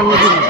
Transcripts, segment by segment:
আর নদী না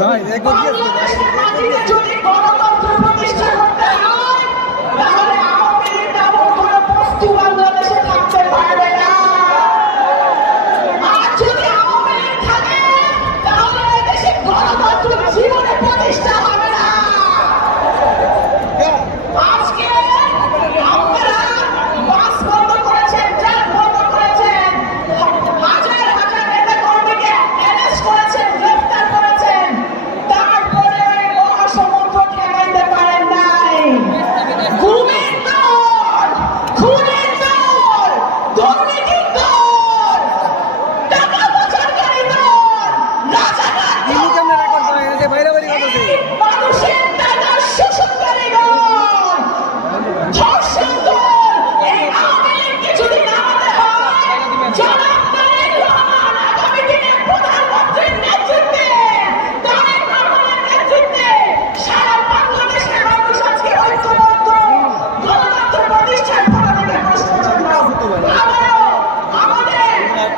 ভাই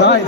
ভাই